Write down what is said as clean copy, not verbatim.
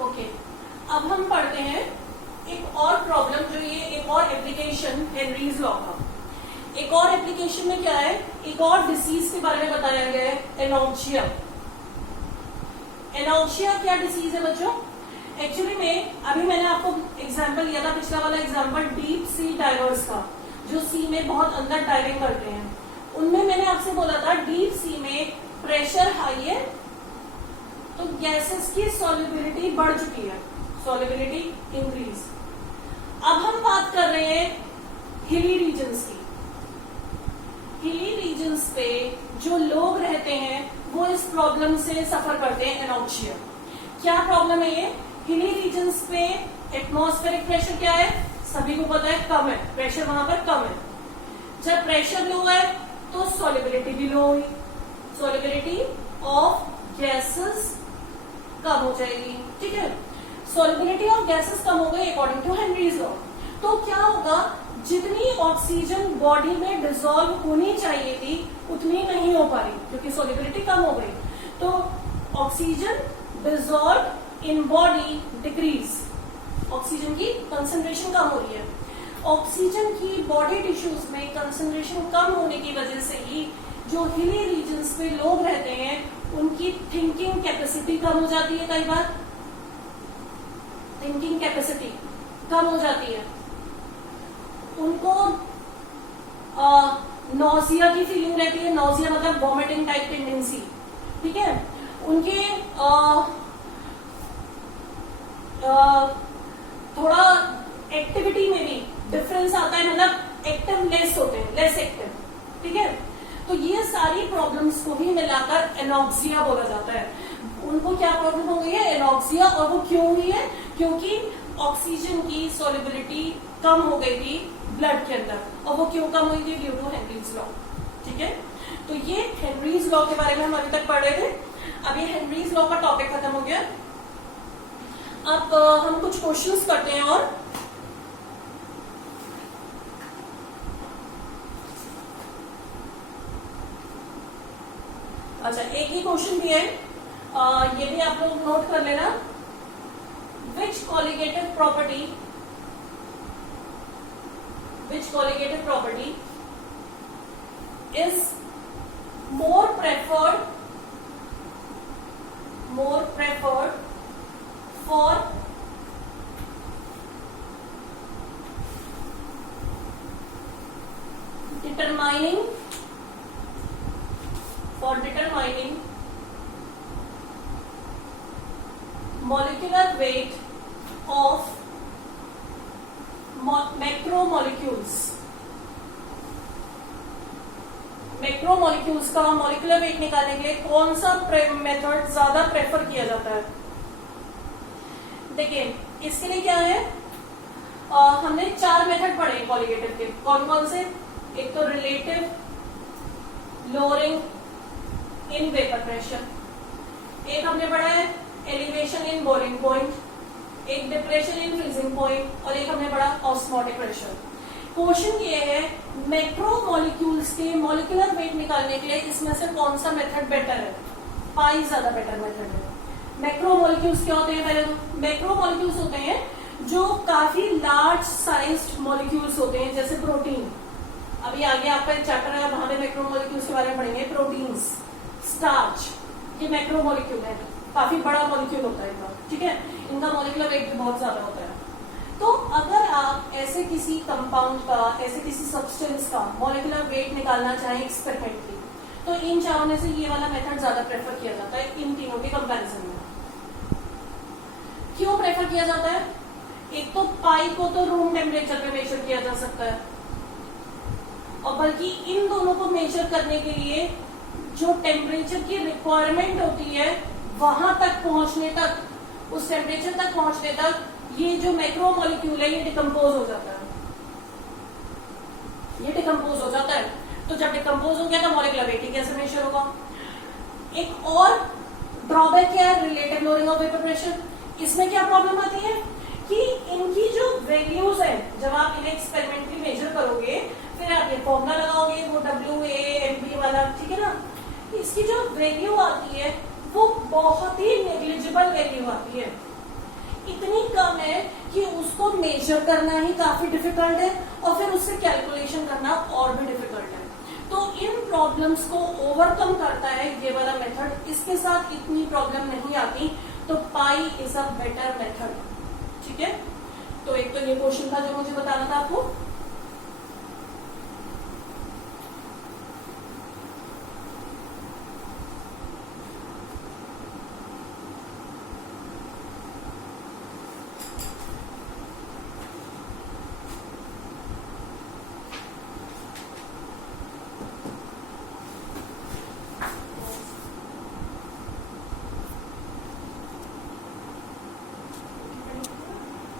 Okay, अब हम पढ़ते हैं एक और प्रॉब्लम, जो ये एक और एप्लीकेशन हेनरीज लॉ का। एक और एप्लीकेशन में क्या है, एक और डिसीज के बारे में बताया गया है, एनॉक्सिया। एनॉक्सिया क्या डिसीज है बच्चों? एक्चुअली में अभी मैंने आपको एग्जांपल दिया था, पिछला वाला एग्जांपल डीप सी डाइवर्स का, जो सी में बहुत अंदर डाइविंग करते हैं। उनमें मैंने आपसे बोला था डीप सी में प्रेशर हाई है तो गैसेस की सॉल्युबिलिटी बढ़ चुकी है, सॉल्युबिलिटी इंक्रीज। अब हम बात कर रहे हैं हिली रीजन्स की। हिली रीजन्स पे जो लोग रहते हैं वो इस प्रॉब्लम से सफर करते हैं, एनॉक्सिया। क्या प्रॉब्लम है ये? हिली रीजन्स पे एटमॉस्फेरिक प्रेशर क्या है, सभी को पता है, कम है, प्रेशर वहां पर कम है। जब प्रेशर लो है तो सॉल्युबिलिटी भी लो हुई, सॉल्युबिलिटी ऑफ गैसेस कम हो जाएगी, ठीक है। सॉल्युबिलिटी ऑफ गैसेस कम हो गई अकॉर्डिंग टू हेनरीज लॉ। तो क्या होगा, जितनी ऑक्सीजन बॉडी में डिसॉल्व होनी चाहिए थी उतनी नहीं हो पा रही, क्योंकि सॉल्युबिलिटी कम हो गई। तो oxygen dissolve in body decrease, oxygen की कंसंट्रेशन कम हो रही है। ऑक्सीजन की बॉडी टिश्यूज में कंसंट्रेशन कम होने की वजह से ही जो हिली रीजन्स पे लोग रहते हैं उनकी थिंकिंग कैपेसिटी कम हो जाती है, कई बार थिंकिंग कैपेसिटी कम हो जाती है। उनको नॉजिया की फीलिंग रहती है, नॉजिया मतलब वॉमिटिंग टाइप टेंडेंसी, ठीक है। उनके थोड़ा एक्टिविटी में भी डिफरेंस आता है, मतलब एक्टिव लेस होते हैं, लेस एक्टिव, ठीक है। तो ये सारी प्रॉब्लम्स को ही मिलाकर एनॉक्सिया बोला जाता है। उनको क्या प्रॉब्लम हो गई है, एनॉक्सिया, और वो क्यों हुई है? क्योंकि ऑक्सीजन की सॉल्युबिलिटी कम हो गई थी ब्लड के अंदर, और वो क्यों कम हुई थी? ड्यू टू हेनरीज लॉ, ठीक है। तो ये हेनरीज लॉ के बारे में हम अभी तक पढ़ रहे थे। अब ये हेनरीज लॉ का टॉपिक खत्म हो गया। अब हम कुछ क्वेश्चंस करते हैं और अच्छा, एक ही क्वेश्चन भी है, ये भी आप लोग नोट कर लेना। Which colligative property is more preferred for determining molecular weight of macromolecules। Macromolecules का मॉलिक्यूलर वेट निकालने के लिए कौन सा मेथड ज्यादा प्रेफर किया जाता है? देखिए, इसके लिए क्या है, हमने 4 मेथड पढ़े कॉलिगेटिव के। कौन कौन से? एक तो relative lowering in vapour pressure, एक हमने पढ़ा है एलिवेशन इन बॉइलिंग पॉइंट, एक डिप्रेशन इन फ्रीजिंग पॉइंट, और एक हमने पढ़ा ऑस्मोटिक प्रेशर। क्वेश्चन ये है, मैक्रोमोलिक्यूल्स के मॉलिक्यूलर वेट निकालने के लिए इसमें से कौन सा मेथड बेटर है? पाई ज्यादा बेटर मेथड है। मैक्रोमोलिक्यूल्स क्या होते हैं? पहले तो मैक्रोमोलिक्यूल्स होते हैं जो काफी लार्ज साइज्ड मॉलिक्यूल्स होते हैं, जैसे प्रोटीन। अभी आगे आपका एक चैप्टर है, वहां पे मैक्रोमोलिक्यूल्स के बारे में पढ़ेंगे। प्रोटीन्स, स्टार्च, ये मैक्रोमोलिक्यूल है, काफी बड़ा मॉलिक्यूल होता है इनका, ठीक है। इनका मॉलिक्यूलर वेट भी बहुत ज्यादा होता है। तो अगर आप ऐसे किसी कंपाउंड का, ऐसे किसी सब्सटेंस का मॉलिक्यूलर वेट निकालना चाहें एक्सपेरिमेंटली, तो इन चारों में से ये वाला मेथड ज्यादा प्रेफर किया जाता है इन तीनों के कंपैरिजन में। क्यों प्रेफर किया जाता है? एक तो पाई को तो रूम टेम्परेचर पे मेजर किया जा सकता है, और बल्कि इन दोनों को मेजर करने के लिए जो टेम्परेचर की रिक्वायरमेंट होती है वहां तक पहुंचने तक, उस टेम्परेचर तक पहुंचने तक ये जो मैक्रोमोलिक्यूल है ये डिकम्पोज हो जाता है, ये डिकम्पोज हो जाता है। तो जब डिकम्पोज हो गया तो मॉलिक्यूलर वेट कैसे मेजर होगा? एक और ड्रॉबैक क्या है relative lowering of vapour pressure? इसमें क्या प्रॉब्लम आती है कि इनकी जो वैल्यूज है, जब आप इन्हें एक्सपेरिमेंटली मेजर करोगे, फिर आप ये फॉर्मूला लगाओगे, वो WAMP वाला, ठीक है ना, इसकी जो वैल्यू आती है वो बहुत ही नेग्लिजिबल वैल्यू आती है। है कि उसको मेजर करना ही काफी डिफिकल्ट है और फिर उससे कैलकुलेशन करना और भी डिफिकल्ट है। तो इन प्रॉब्लम्स को ओवरकम करता है ये वाला मेथड, इसके साथ इतनी प्रॉब्लम नहीं आती, तो pi is a better method. ठीक है, तो एक तो ये क्वेश्चन था जो मुझे बताना था आपको।